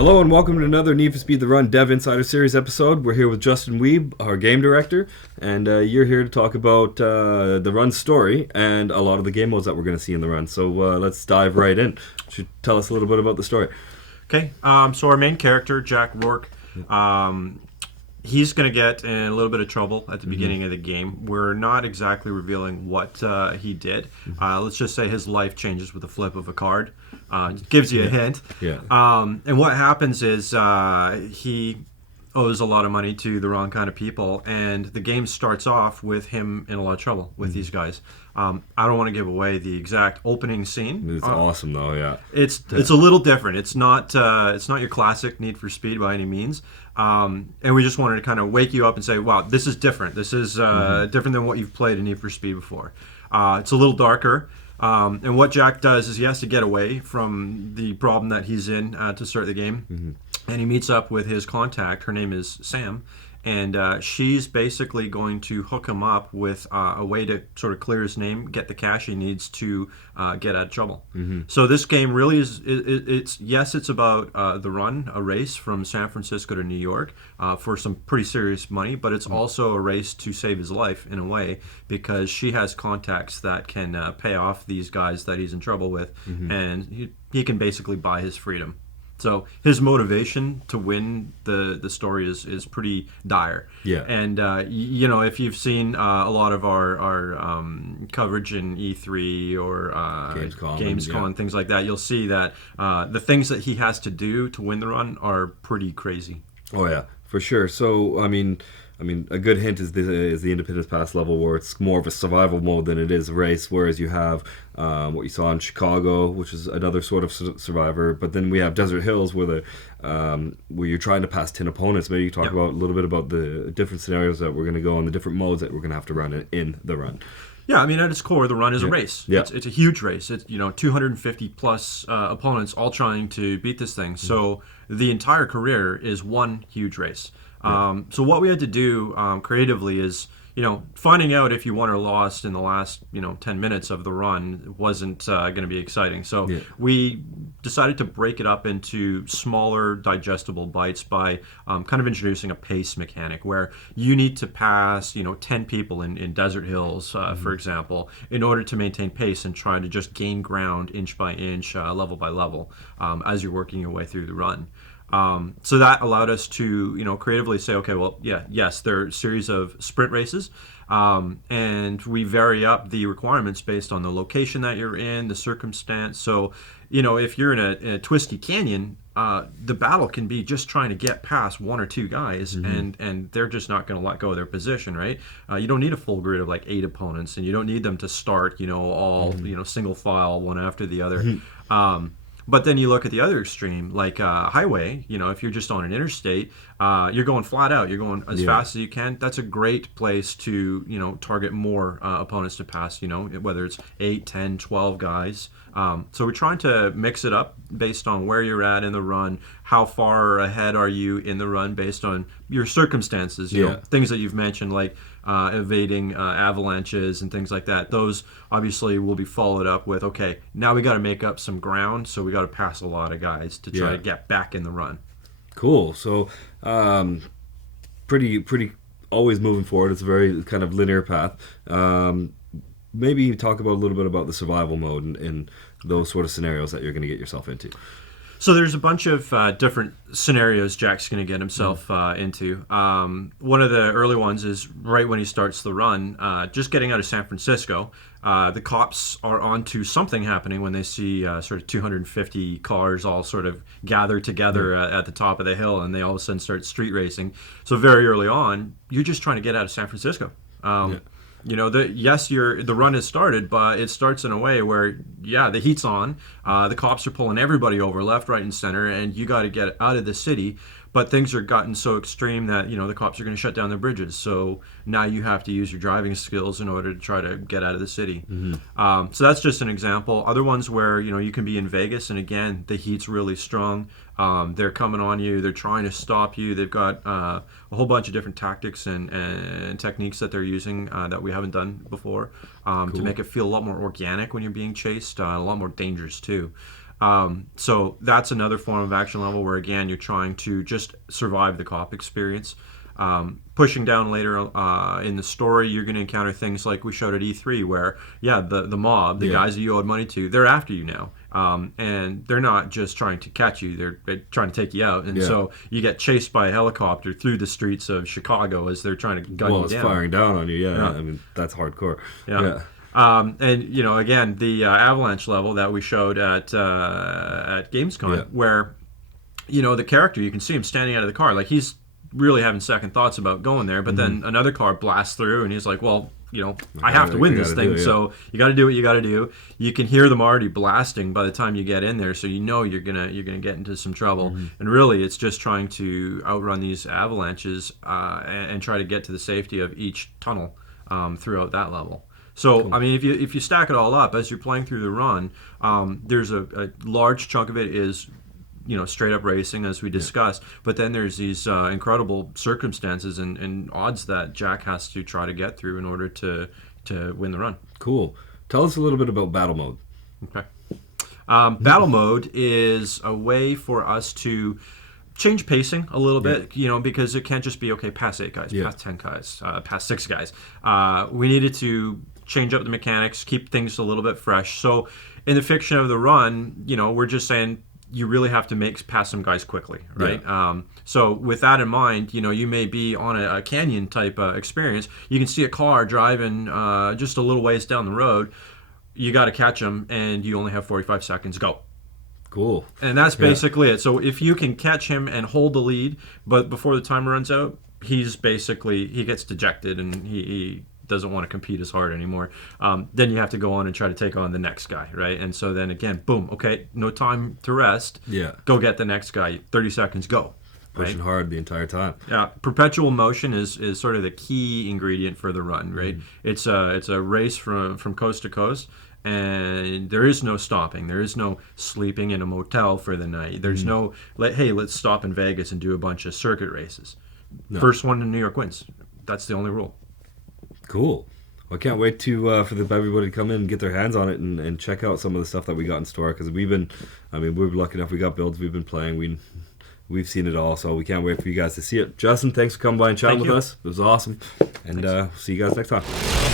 Hello and welcome to another Need for Speed the Run Dev Insider Series episode. We're here with Justin Weibe, our game director, and you're here to talk about the run story and a lot of the game modes that we're going to see in the run. So let's dive right in. Should tell us a little bit about the story. Okay, so our main character, Jack Rourke, he's going to get in a little bit of trouble at the beginning of the game. We're not exactly revealing what he did. Let's just say his life changes with the flip of a card. Gives you a hint. Yeah. And what happens is he owes a lot of money to the wrong kind of people, and the game starts off with him in a lot of trouble with these guys. I don't want to give away the exact opening scene. It's awesome though, yeah. It's a little different. It's not your classic Need for Speed by any means. And we just wanted to kind of wake you up and say, wow, this is different. This is different than what you've played in Need for Speed before. It's a little darker. And what Jack does is he has to get away from the problem that he's in to start the game. And he meets up with his contact. Her name is Sam. And she's basically going to hook him up with a way to sort of clear his name, get the cash he needs to get out of trouble. So this game really is, it's about the run, a race from San Francisco to New York for some pretty serious money, but it's also a race to save his life in a way because she has contacts that can pay off these guys that he's in trouble with, and he can basically buy his freedom. So his motivation to win the story is pretty dire. Yeah. And if you've seen a lot of our coverage in E3 or Gamescom, things like that, you'll see that the things that he has to do to win the run are pretty crazy. Oh yeah, for sure. So I mean, a good hint is the Independence Pass level where it's more of a survival mode than it is a race, whereas you have what you saw in Chicago, which is another sort of survivor. But then we have Desert Hills where you're trying to pass 10 opponents. Maybe you talk about a little bit about the different scenarios that we're going to go on, the different modes that we're going to have to run in the run. Yeah, I mean, at its core, the run is a race. Yeah. It's a huge race. It's 250 plus opponents all trying to beat this thing. So the entire career is one huge race. So what we had to do creatively is, finding out if you won or lost in the last, 10 minutes of the run wasn't going to be exciting. So we decided to break it up into smaller, digestible bites by kind of introducing a pace mechanic where you need to pass, 10 people in Desert Hills, for example, in order to maintain pace and try to just gain ground inch by inch, level by level, as you're working your way through the run. So that allowed us to, creatively say, okay, well, yes, there are a series of sprint races, and we vary up the requirements based on the location that you're in, the circumstance. So, if you're in a twisty canyon, the battle can be just trying to get past one or two guys, and they're just not going to let go of their position, right? You don't need a full grid of like 8 opponents, and you don't need them to start, all, single file, one after the other. But then you look at the other extreme, like highway, if you're just on an interstate, you're going flat out, you're going as fast as you can. That's a great place to, target more opponents to pass, whether it's 8, 10, 12 guys. So we're trying to mix it up based on where you're at in the run, how far ahead are you in the run based on your circumstances, things that you've mentioned, like evading avalanches and things like that. Those obviously will be followed up with, okay, now we got to make up some ground, so we got to pass a lot of guys to try to get back in the run. Cool. So pretty always moving forward. It's a very kind of linear path. Maybe talk about a little bit about the survival mode and those sort of scenarios that you're going to get yourself into. So there's a bunch of different scenarios Jack's going to get himself into. One of the early ones is right when he starts the run, just getting out of San Francisco. The cops are onto something happening when they see sort of 250 cars all sort of gathered together at the top of the hill, and they all of a sudden start street racing. So very early on, you're just trying to get out of San Francisco. The run has started, but it starts in a way where, the heat's on. The cops are pulling everybody over left, right, and center, and you got to get out of the city. But things are gotten so extreme that, the cops are going to shut down their bridges. So now you have to use your driving skills in order to try to get out of the city. So that's just an example. Other ones where, you can be in Vegas, and again, the heat's really strong. They're coming on you. They're trying to stop you. They've got a whole bunch of different tactics and techniques that they're using that we haven't done before to make it feel a lot more organic when you're being chased, a lot more dangerous too. So that's another form of action level where, again, you're trying to just survive the co-op experience. Pushing down later in the story, you're going to encounter things like we showed at E3, where the mob, the guys that you owed money to, they're after you now, and they're not just trying to catch you; they're trying to take you out. And so you get chased by a helicopter through the streets of Chicago as they're trying to gun you down. Firing down on you. Yeah, I mean that's hardcore. Yeah. And again, the avalanche level that we showed at Gamescom, where the character, you can see him standing out of the car, like he's really having second thoughts about going there, but then another car blasts through and he's like, well, I have to win this thing, so you got to do what you got to do. You can hear them already blasting by the time you get in there, so you're gonna get into some trouble. And really, it's just trying to outrun these avalanches and try to get to the safety of each tunnel throughout that level. So, cool. I mean, if you stack it all up as you're playing through the run, there's a large chunk of it is straight up racing, as we discussed, but then there's these incredible circumstances and odds that Jack has to try to get through in order to win the run. Cool. Tell us a little bit about battle mode. Okay. Battle mode is a way for us to change pacing a little bit, because it can't just be, okay, past 8 guys, past 10 guys, past 6 guys. We needed to change up the mechanics, keep things a little bit fresh. So in the fiction of the run, we're just saying, you really have to make past some guys quickly, right? So with that in mind, you may be on a canyon type experience. You can see a car driving just a little ways down the road. You got to catch them, and you only have 45 seconds. Go. Cool. And that's basically it. So if you can catch him and hold the lead, but before the timer runs out, he gets dejected and he doesn't want to compete as hard anymore. Then you have to go on and try to take on the next guy, right? And so then again, boom, okay, no time to rest. Yeah. Go get the next guy. 30 seconds, go. Pushing hard the entire time. Yeah. Perpetual motion is sort of the key ingredient for the run, right? It's a race from coast to coast, and there is no stopping. There is no sleeping in a motel for the night. There's no, hey, let's stop in Vegas and do a bunch of circuit races. No. First one in New York wins. That's the only rule. Cool. Well, I can't wait to for everybody to come in and get their hands on it and check out some of the stuff that we got in store, because we're lucky enough, we got builds, we've been playing, we've seen it all, so we can't wait for you guys to see it. Justin, thanks for coming by and chatting with us. It was awesome, and see you guys next time.